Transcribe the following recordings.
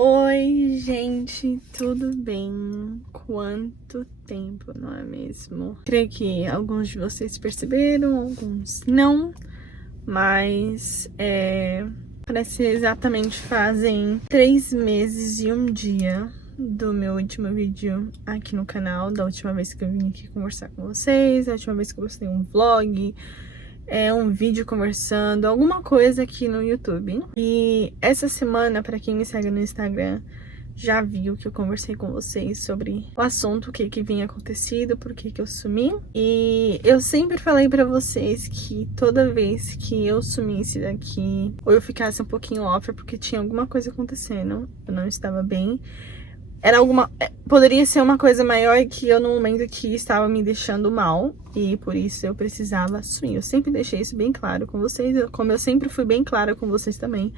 Oi, gente, tudo bem? Quanto tempo, não é mesmo? Creio que alguns de vocês perceberam, alguns não, mas parece exatamente fazem 3 meses e um dia do meu último vídeo aqui no canal, da última vez que eu vim aqui conversar com vocês, da última vez que eu postei um vlog, um vídeo conversando, alguma coisa aqui no YouTube. E essa semana, pra quem me segue no Instagram, já viu que eu conversei com vocês sobre o assunto, o que vinha acontecido, por que eu sumi. E eu sempre falei pra vocês que toda vez que eu sumisse daqui, ou eu ficasse um pouquinho off, porque tinha alguma coisa acontecendo, eu não estava bem. Poderia ser uma coisa maior que eu no momento que estava me deixando mal, e por isso eu precisava sumir. Eu sempre deixei isso bem claro com vocês, como eu sempre fui bem clara com vocês também.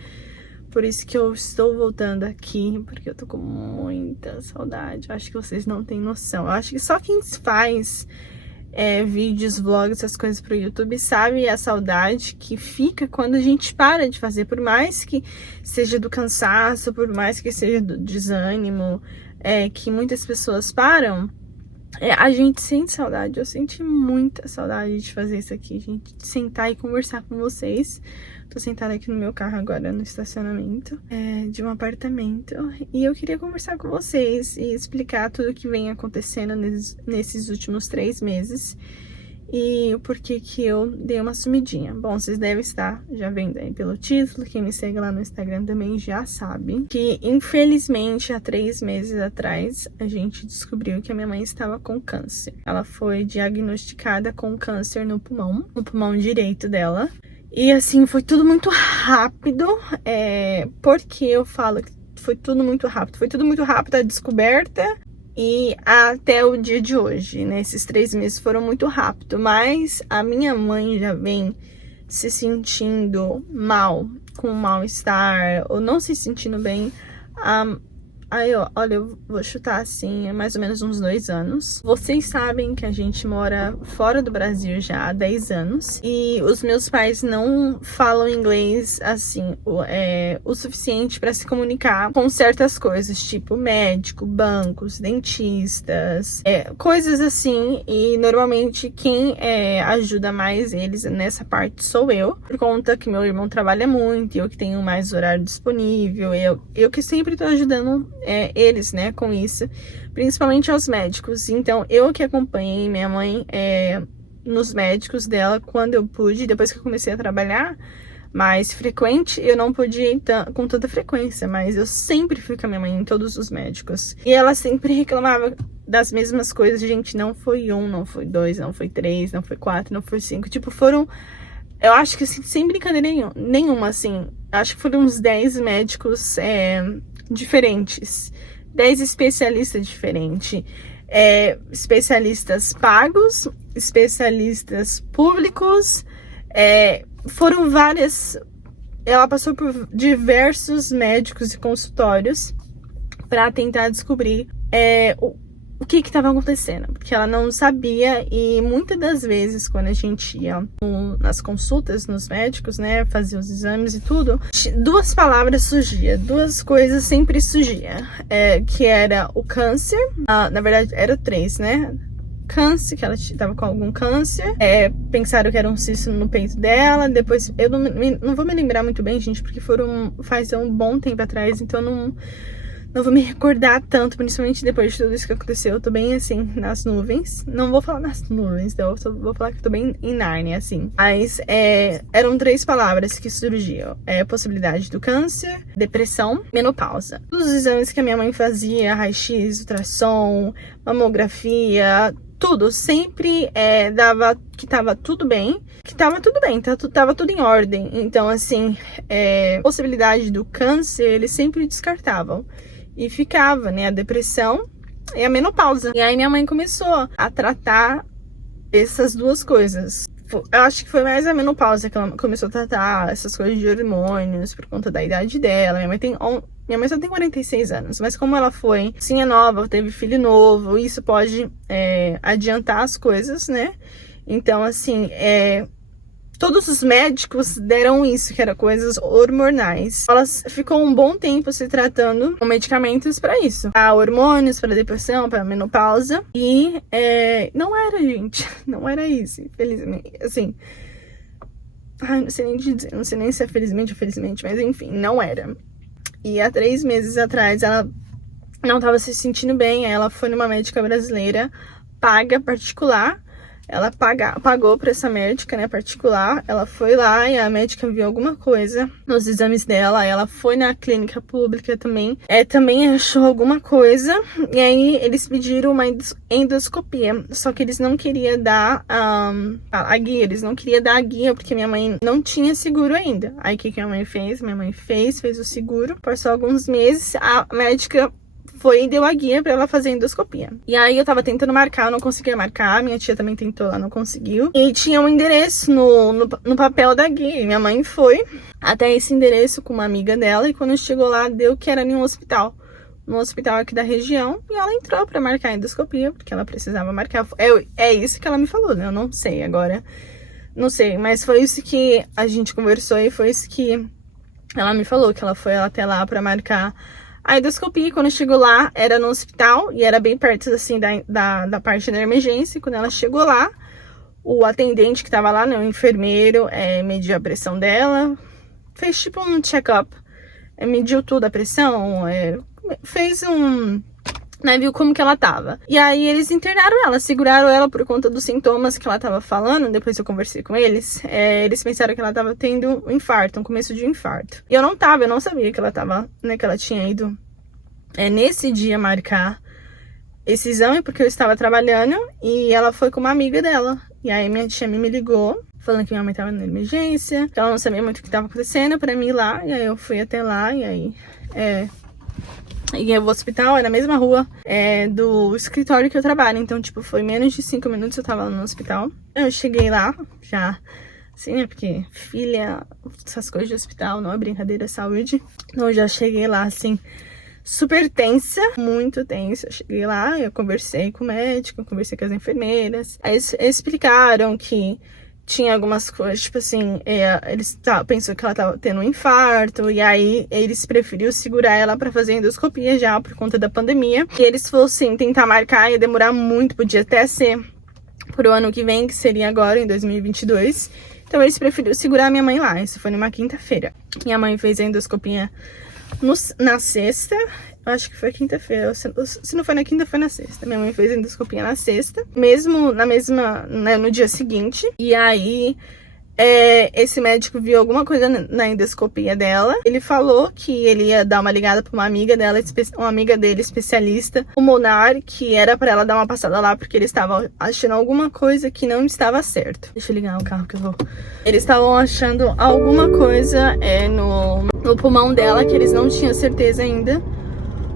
Por isso que eu estou voltando aqui, porque eu tô com muita saudade. Eu acho que vocês não têm noção. Eu acho que só quem faz vídeos, vlogs, essas coisas pro YouTube sabe a saudade que fica quando a gente para de fazer. Por mais que seja do cansaço, por mais que seja do desânimo, que muitas pessoas param, a gente sente saudade. Eu senti muita saudade de fazer isso aqui, gente, de sentar e conversar com vocês. Tô sentada aqui no meu carro agora, no estacionamento de um apartamento. E eu queria conversar com vocês e explicar tudo o que vem acontecendo nesses últimos 3 meses. E o porquê que eu dei uma sumidinha. Bom, vocês devem estar já vendo aí pelo título. Quem me segue lá no Instagram também já sabe que, infelizmente, há 3 meses atrás, a gente descobriu que a minha mãe estava com câncer. Ela foi diagnosticada com câncer no pulmão direito dela. E assim, foi tudo muito rápido, porque eu falo que foi tudo muito rápido. Foi tudo muito rápido a descoberta e até o dia de hoje, né? Esses 3 meses foram muito rápido, mas a minha mãe já vem se sentindo mal, com mal-estar, ou não se sentindo bem olha, eu vou chutar assim, é mais ou menos uns 2 anos. Vocês sabem que a gente mora fora do Brasil já há 10 anos. E os meus pais não falam inglês, assim, o suficiente para se comunicar com certas coisas, tipo médico, bancos, dentistas, coisas assim. E normalmente quem ajuda mais eles nessa parte sou eu, por conta que meu irmão trabalha muito, eu que tenho mais horário disponível, eu que sempre tô ajudando eles, né, com isso, principalmente aos médicos. Então, eu que acompanhei minha mãe nos médicos dela quando eu pude, depois que eu comecei a trabalhar mais frequente, eu não pude ir com tanta frequência, mas eu sempre fui com a minha mãe em todos os médicos. E ela sempre reclamava das mesmas coisas, gente, não foi 1, não foi 2, não foi 3, não foi 4, não foi 5, tipo, foram... Eu acho que, assim, sem brincadeira nenhuma, assim, acho que foram uns 10 médicos diferentes, 10 especialistas diferentes, especialistas pagos, especialistas públicos, foram várias... Ela passou por diversos médicos e consultórios para tentar descobrir o que estava acontecendo, porque ela não sabia. E muitas das vezes, quando a gente ia nas consultas, nos médicos, né, fazer os exames e tudo, 2 palavras surgiam, 2 coisas sempre surgiam, que era o câncer, na verdade era 3, né, câncer, que ela estava com algum câncer, pensaram que era um cisto no peito dela, depois, eu não vou me lembrar muito bem, gente, porque faz um bom tempo atrás, então não vou me recordar tanto, principalmente depois de tudo isso que aconteceu. Eu tô bem, assim, nas nuvens. Não vou falar nas nuvens, então vou falar que eu tô bem em Nárnia, assim. Mas eram 3 palavras que surgiam. Possibilidade do câncer, depressão, menopausa. Todos os exames que a minha mãe fazia, raio-x, ultrassom, mamografia, tudo, sempre dava que tava tudo bem. Tava tudo em ordem. Então, assim, possibilidade do câncer, eles sempre descartavam. E ficava, né, a depressão e a menopausa. E aí minha mãe começou a tratar essas 2 coisas. Eu acho que foi mais a menopausa que ela começou a tratar essas coisas de hormônios por conta da idade dela. Minha mãe só tem 46 anos, mas como ela foi sim, nova, teve filho novo, isso pode adiantar as coisas, né? Então, assim, todos os médicos deram isso, que era coisas hormonais. Ela ficou um bom tempo se tratando com medicamentos pra isso. Pra hormônios, pra depressão, pra menopausa. E não era, gente. Não era isso, infelizmente. Assim... Ai, não sei nem dizer. Não sei nem se é felizmente ou felizmente. Mas enfim, não era. E há 3 meses atrás, ela não estava se sentindo bem. Aí ela foi numa médica brasileira, paga, particular. Ela pagou pra essa médica, né, particular. Ela foi lá e a médica viu alguma coisa nos exames dela. Ela foi na clínica pública também. Também achou alguma coisa. E aí eles pediram uma endoscopia. Só que eles não queriam dar a guia. Eles não queriam dar a guia porque minha mãe não tinha seguro ainda. Aí o que minha mãe fez? Minha mãe fez o seguro. Passou alguns meses, a médica foi e deu a guia pra ela fazer a endoscopia. E aí eu tava tentando marcar, eu não conseguia marcar. Minha tia também tentou, ela não conseguiu. E tinha um endereço no papel da guia. E minha mãe foi até esse endereço com uma amiga dela. E quando chegou lá, deu que era em um hospital. No hospital aqui da região. E ela entrou pra marcar a endoscopia, porque ela precisava marcar. É isso que ela me falou, né? Eu não sei agora. Não sei, mas foi isso que a gente conversou e foi isso que ela me falou. Que ela foi até lá pra marcar a endoscopia. Quando chegou lá, era no hospital e era bem perto, assim, da parte da emergência. Quando ela chegou lá, o atendente que tava lá, né, o enfermeiro, mediu a pressão dela, fez tipo um check-up, mediu tudo, a pressão, fez né, viu como que ela tava. E aí eles internaram ela, seguraram ela por conta dos sintomas que ela tava falando. Depois eu conversei com eles, eles pensaram que ela tava tendo um infarto, um começo de infarto. E eu não sabia que ela tava, né, que ela tinha ido nesse dia marcar esse exame, porque eu estava trabalhando e ela foi com uma amiga dela. E aí minha tia me ligou, falando que minha mãe tava na emergência, que ela não sabia muito o que tava acontecendo, pra mim ir lá. E aí eu fui até lá, e aí... E o hospital é na mesma rua do escritório que eu trabalho. Então, tipo, foi menos de 5 minutos eu tava lá no hospital. Eu cheguei lá, já, assim, né? Porque filha, essas coisas de hospital não é brincadeira, é saúde. Então, eu já cheguei lá, assim, super tensa, muito tensa. Eu cheguei lá, eu conversei com o médico, conversei com as enfermeiras. Aí eles explicaram que tinha algumas coisas, tipo assim, eles pensou que ela tava tendo um infarto, e aí eles preferiram segurar ela pra fazer endoscopia já, por conta da pandemia. E eles falaram assim, tentar marcar, ia demorar muito, podia até ser pro ano que vem, que seria agora, em 2022. Então eles preferiram segurar minha mãe lá, isso foi numa quinta-feira. Minha mãe fez a endoscopia na sexta, acho que foi quinta-feira, se não foi na quinta, foi na sexta. Minha mãe fez a endoscopia na sexta, mesmo né, no dia seguinte. E aí, esse médico viu alguma coisa na endoscopia dela. Ele falou que ele ia dar uma ligada pra uma amiga dela, uma amiga dele, especialista pulmonar, que era pra ela dar uma passada lá, porque eles estavam achando alguma coisa que não estava certo. Deixa eu ligar o carro que eu vou. Eles estavam achando alguma coisa no pulmão dela, que eles não tinham certeza ainda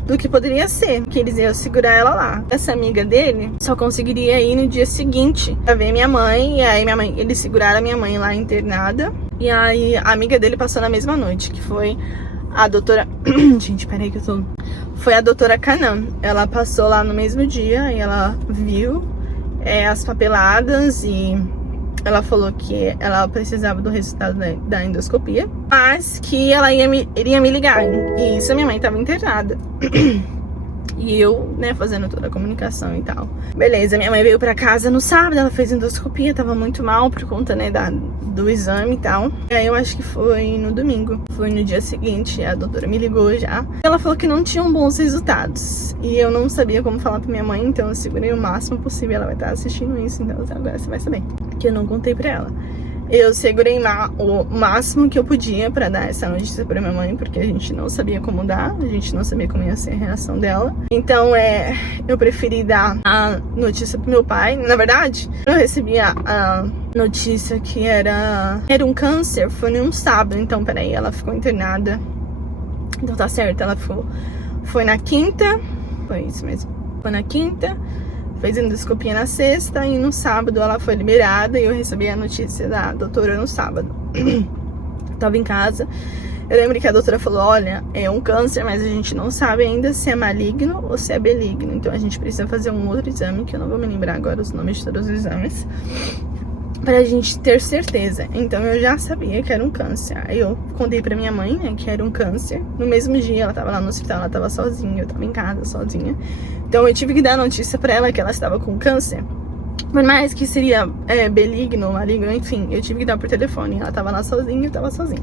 do que poderia ser, que eles iam segurar ela lá. Essa amiga dele só conseguiria ir no dia seguinte pra ver minha mãe. E aí eles seguraram a minha mãe lá internada. E aí a amiga dele passou na mesma noite, que foi a doutora... Gente, peraí que eu tô... Foi a doutora Canã. Ela passou lá no mesmo dia e ela viu as papeladas e... Ela falou que ela precisava do resultado da endoscopia, mas que ela iria me ligar. E isso, a minha mãe tava internada. E eu, né, fazendo toda a comunicação e tal. Beleza, minha mãe veio pra casa no sábado, ela fez endoscopia, tava muito mal por conta, né, do exame e tal. E aí eu acho que foi no domingo. Foi no dia seguinte, a doutora me ligou já. Ela falou que não tinham bons resultados. E eu não sabia como falar pra minha mãe, então eu segurei o máximo possível. Ela vai estar assistindo isso, então agora você vai saber. Que eu não contei pra ela. Eu segurei o máximo que eu podia pra dar essa notícia pra minha mãe, porque a gente não sabia como dar, a gente não sabia como ia ser a reação dela. Então, eu preferi dar a notícia pro meu pai. Na verdade, eu recebi a notícia que era um câncer, foi num sábado. Então, peraí, ela ficou internada. Então tá certo, ela foi na quinta, foi isso mesmo, foi na quinta. Fez endoscopia na sexta e no sábado ela foi liberada e eu recebi a notícia da doutora no sábado. Tava em casa, eu lembro que a doutora falou, olha, é um câncer, mas a gente não sabe ainda se é maligno ou se é benigno. Então a gente precisa fazer um outro exame, que eu não vou me lembrar agora os nomes de todos os exames. pra gente ter certeza. Então eu já sabia que era um câncer. Aí eu contei pra minha mãe, né, que era um câncer. No mesmo dia ela tava lá no hospital, ela tava sozinha, eu tava em casa sozinha. Então eu tive que dar notícia pra ela que ela estava com câncer. Por mais que seria benigno, maligno, enfim, eu tive que dar por telefone. Ela tava lá sozinha, eu tava sozinha.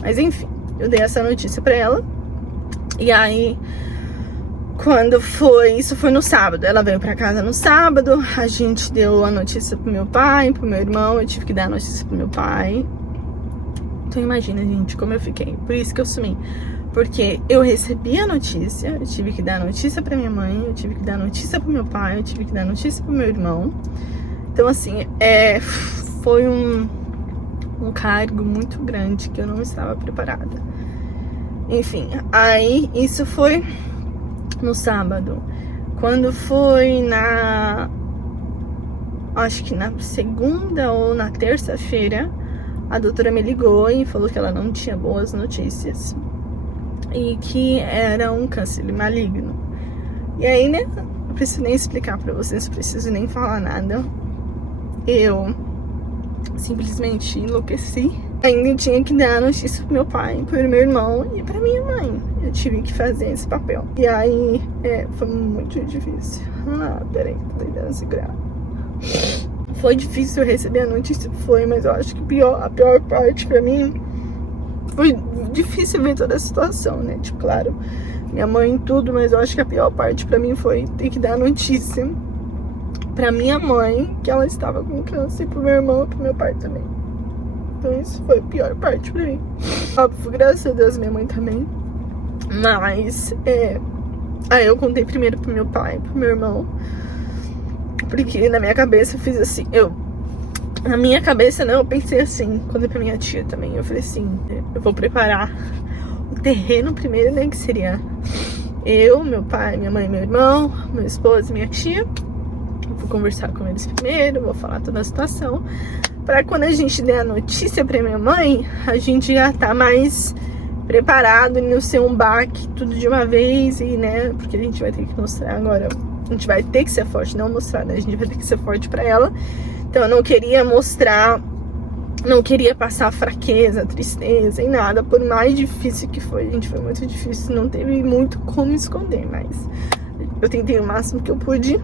Mas enfim, eu dei essa notícia pra ela. E aí, quando foi, isso foi no sábado, ela veio pra casa no sábado, a gente deu a notícia pro meu pai, pro meu irmão, eu tive que dar a notícia pro meu pai. Então imagina, gente, como eu fiquei, por isso que eu sumi. Porque eu recebi a notícia, eu tive que dar a notícia pra minha mãe, eu tive que dar a notícia pro meu pai, eu tive que dar a notícia pro meu irmão. Então assim, foi um cargo muito grande que eu não estava preparada. Enfim, aí isso foi no sábado. Quando foi acho que na segunda ou na terça-feira, a doutora me ligou e falou que ela não tinha boas notícias e que era um câncer maligno. E aí, né, não preciso nem explicar pra vocês, não preciso nem falar nada. Eu simplesmente enlouqueci. Ainda tinha que dar a notícia pro meu pai, pro meu irmão e pra minha mãe. Eu tive que fazer esse papel. E aí, foi muito difícil. Peraí, tô tentando segurar. Foi difícil receber a notícia, mas eu acho que a pior parte pra mim foi difícil ver toda a situação, né? Tipo, claro, minha mãe e tudo, mas eu acho que a pior parte pra mim foi ter que dar a notícia pra minha mãe que ela estava com câncer, pro meu irmão e pro meu pai também. Então isso foi a pior parte pra mim. Óbvio, graças a Deus, minha mãe também. Mas, aí eu contei primeiro pro meu pai, pro meu irmão. Porque na minha cabeça eu fiz assim, na minha cabeça, né, eu pensei assim, contei pra minha tia também. Eu falei assim, eu vou preparar o terreno primeiro, né, que seria eu, meu pai, minha mãe, meu irmão, meu esposo e minha tia. Eu vou conversar com eles primeiro, vou falar toda a situação. Pra quando a gente der a notícia pra minha mãe, a gente já tá mais preparado e não ser um baque tudo de uma vez. E, né, porque a gente vai ter que mostrar agora, a gente vai ter que ser forte, não mostrar, né, a gente vai ter que ser forte pra ela. Então eu não queria mostrar, não queria passar fraqueza, tristeza e nada, por mais difícil que foi, gente, foi muito difícil, não teve muito como esconder, mas eu tentei o máximo que eu pude.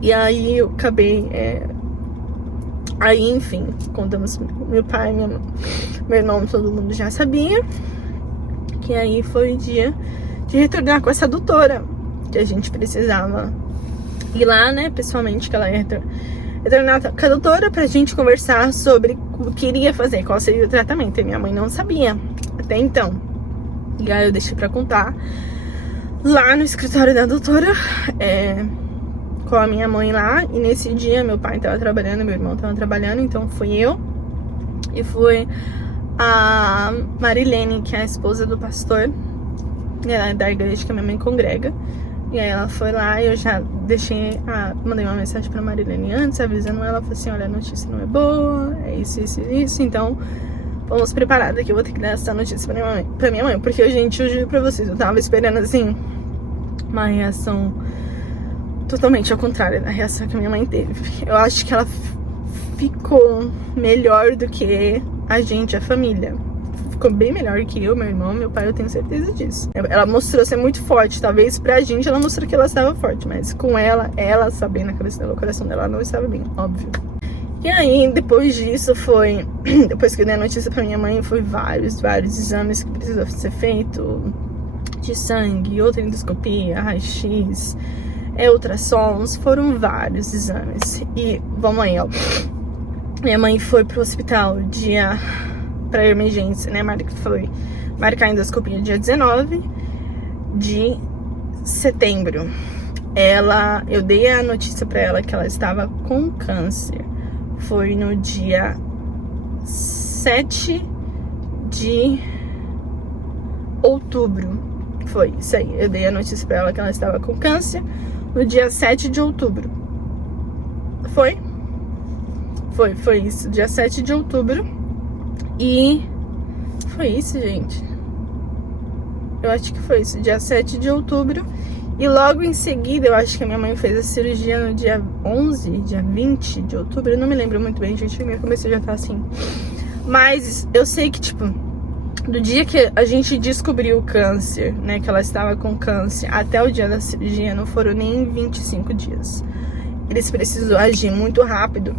E aí eu acabei, aí enfim, contamos, meu pai, meu irmão, todo mundo já sabia. Que aí foi o dia de retornar com essa doutora, que a gente precisava ir lá, né, pessoalmente, que ela ia retornar com a doutora pra gente conversar sobre o que iria fazer, qual seria o tratamento. E minha mãe não sabia até então. E aí eu deixei pra contar lá no escritório da doutora, com a minha mãe lá. E nesse dia meu pai tava trabalhando, meu irmão tava trabalhando, então fui eu e foi a Marilene, que é a esposa do pastor, ela é da igreja que a minha mãe congrega. E aí ela foi lá e eu já mandei uma mensagem pra Marilene antes, avisando ela, falei assim, olha, a notícia não é boa, é isso, isso, isso, então vamos preparadas que eu vou ter que dar essa notícia pra minha mãe, porque, gente, eu juro pra vocês, eu tava esperando, assim, uma reação totalmente ao contrário da reação que a minha mãe teve. Eu acho que ela ficou melhor do que a gente, a família. Ficou bem melhor que eu, meu irmão, meu pai, eu tenho certeza disso. Ela mostrou ser muito forte, talvez pra gente ela mostrou que ela estava forte, mas com ela sabendo na cabeça dela, o coração dela não estava bem, óbvio. E aí, depois disso depois que eu dei a notícia pra minha mãe, foi vários exames que precisam ser feito, de sangue, outra endoscopia, raio-x, ultrassons, foram vários exames. E vamos aí, ó. Minha mãe foi pro hospital pra emergência, né? Foi marcar a endoscopia dia 19 de setembro. Eu dei a notícia pra ela que ela estava com câncer. Foi no dia 7 de outubro. Foi isso aí. Eu dei a notícia pra ela que ela estava com câncer no dia 7 de outubro. Foi isso, dia 7 de outubro. E foi isso, gente. Eu acho que foi isso, dia 7 de outubro. E logo em seguida, eu acho que a minha mãe fez a cirurgia no dia 11, dia 20 de outubro. Eu não me lembro muito bem, gente. Minha cabeça já tá assim. Mas eu sei que, tipo, do dia que a gente descobriu o câncer, né, que ela estava com câncer, até o dia da cirurgia, não foram nem 25 dias. Eles precisam agir muito rápido,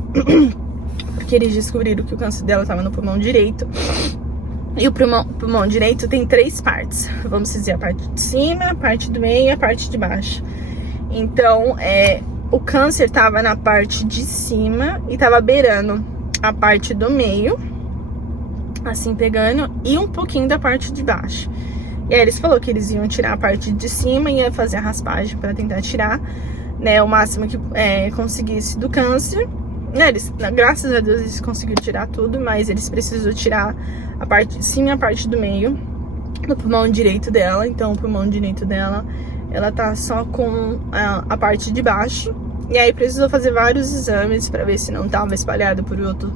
porque eles descobriram que o câncer dela estava no pulmão direito. E o pulmão direito tem 3 partes. Vamos dizer, a parte de cima, a parte do meio e a parte de baixo. Então, o câncer estava na parte de cima e estava beirando a parte do meio, assim, pegando, e um pouquinho da parte de baixo. E aí eles falaram que eles iam tirar a parte de cima e ia fazer a raspagem para tentar tirar, né, o máximo que conseguisse do câncer. Eles, graças a Deus, eles conseguiram tirar tudo, mas eles precisam tirar a parte de cima e a parte do meio do pulmão direito dela. Então, o pulmão direito dela, ela tá só com a parte de baixo. E aí precisou fazer vários exames para ver se não tava espalhado por outro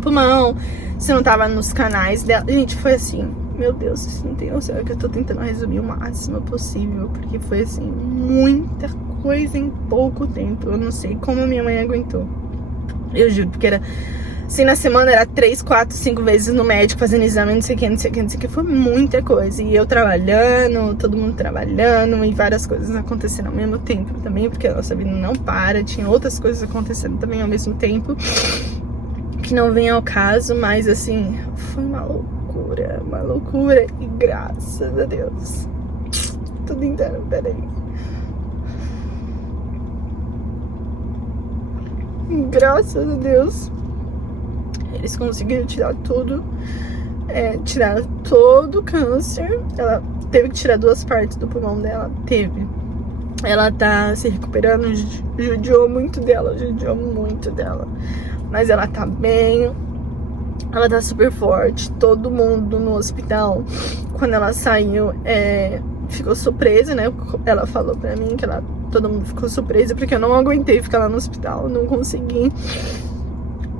pulmão, se não tava nos canais dela. Gente, foi assim, meu Deus, vocês não tem noção, é que eu tô tentando resumir o máximo possível, porque foi assim, muita coisa em pouco tempo. Eu não sei como a minha mãe aguentou. Eu juro, porque era assim, na semana era 3, 4, 5 vezes no médico fazendo exame, não sei o que, não sei o que, não sei o que. Foi muita coisa. E eu trabalhando, todo mundo trabalhando, e várias coisas acontecendo ao mesmo tempo também, porque a nossa vida não para. Tinha outras coisas acontecendo também ao mesmo tempo, que não vem ao caso, mas assim, foi uma loucura, e graças a Deus. Tô tentando, peraí. Graças a Deus, eles conseguiram tirar tudo, tirar todo o câncer. Ela teve que tirar 2 partes do pulmão dela, ela tá se recuperando, judiou muito dela, mas ela tá bem, ela tá super forte. Todo mundo no hospital, quando ela saiu, ficou surpresa, né? Ela falou pra mim que todo mundo ficou surpresa, porque eu não aguentei ficar lá no hospital, não consegui.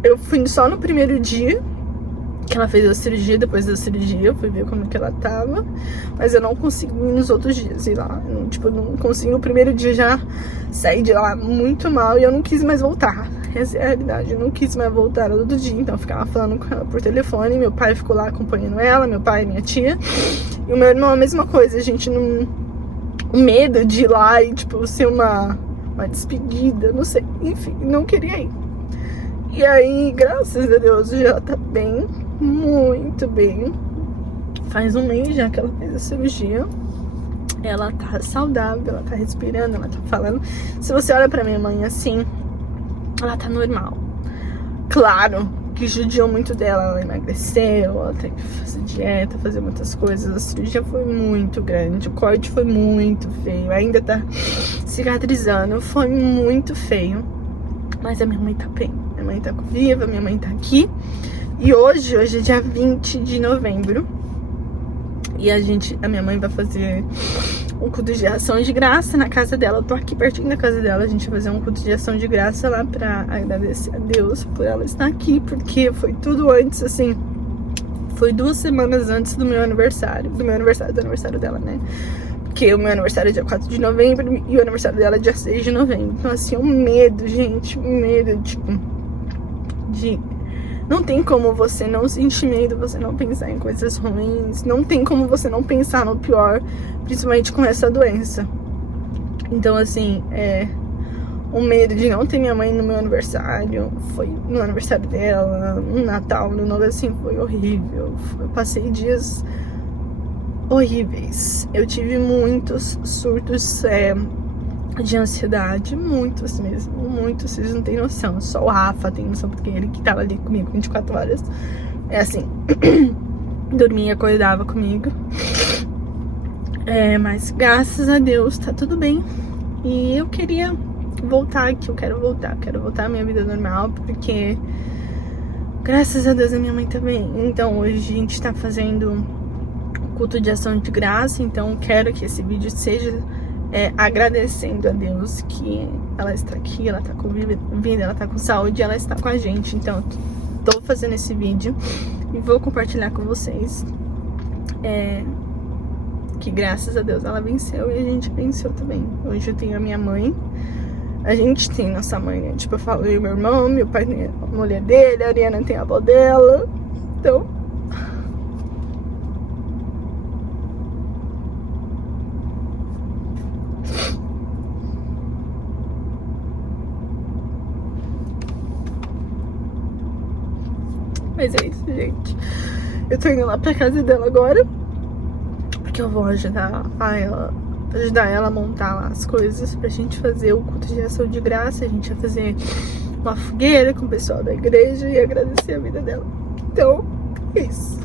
Eu fui só no primeiro dia que ela fez a cirurgia. Depois da cirurgia eu fui ver como que ela tava, mas eu não consegui ir nos outros dias ir lá. Não consegui. No primeiro dia já saí de lá muito mal e eu não quis mais voltar. Essa é a realidade, eu não quis mais voltar no outro dia. Então eu ficava falando com ela por telefone. Meu pai ficou lá acompanhando ela, meu pai e minha tia. E o meu irmão a mesma coisa. A gente não... O medo de ir lá e, tipo, ser uma despedida, não sei. Enfim, não queria ir. E aí, graças a Deus, já tá bem, muito bem. Faz um mês já que ela fez a cirurgia. Ela tá saudável, ela tá respirando, ela tá falando. Se você olha pra minha mãe assim, ela tá normal. Claro que judiou muito dela, ela emagreceu, ela teve que fazer dieta, fazer muitas coisas. A cirurgia foi muito grande, o corte foi muito feio, ainda tá cicatrizando, foi muito feio. Mas a minha mãe tá bem, minha mãe tá viva, minha mãe tá aqui. E hoje é dia 20 de novembro. E a minha mãe vai fazer um culto de ação de graça na casa dela. Eu tô aqui pertinho da casa dela. A gente vai fazer um culto de ação de graça lá pra agradecer a Deus por ela estar aqui. Porque foi tudo antes, assim. Foi 2 semanas antes do meu aniversário. Do aniversário dela, né? Porque o meu aniversário é dia 4 de novembro e o aniversário dela é dia 6 de novembro. Então, assim, um medo, gente. Um medo, tipo, de... Não tem como você não sentir medo, você não pensar em coisas ruins. Não tem como você não pensar no pior, principalmente com essa doença. Então, assim, o medo de não ter minha mãe no meu aniversário, foi no aniversário dela, no Natal, no Novo, assim, foi horrível. Eu passei dias horríveis. Eu tive muitos surtos de ansiedade, muitos mesmo, muitos, vocês não tem noção. Só o Rafa tem noção, porque ele que tava ali comigo 24 horas. É assim, dormia e acordava comigo. Mas graças a Deus tá tudo bem. E eu queria voltar aqui, eu quero voltar à minha vida normal, porque graças a Deus a minha mãe tá bem. Então hoje a gente tá fazendo culto de ação de graça, então quero que esse vídeo seja agradecendo a Deus que ela está aqui, ela tá com vida, ela tá com saúde, ela está com a gente. Então tô fazendo esse vídeo e vou compartilhar com vocês. que graças a Deus ela venceu e a gente venceu também. Hoje eu tenho a minha mãe, a gente tem nossa mãe, né? Tipo, eu falo, eu e meu irmão, meu pai tem a mulher dele, a Ariana tem a avó dela, então... Mas é isso, gente. Eu tô indo lá pra casa dela agora, porque eu vou ajudar ela a montar lá as coisas pra gente fazer o culto de ação de graça. A gente vai fazer uma fogueira com o pessoal da igreja e agradecer a vida dela. Então, é isso.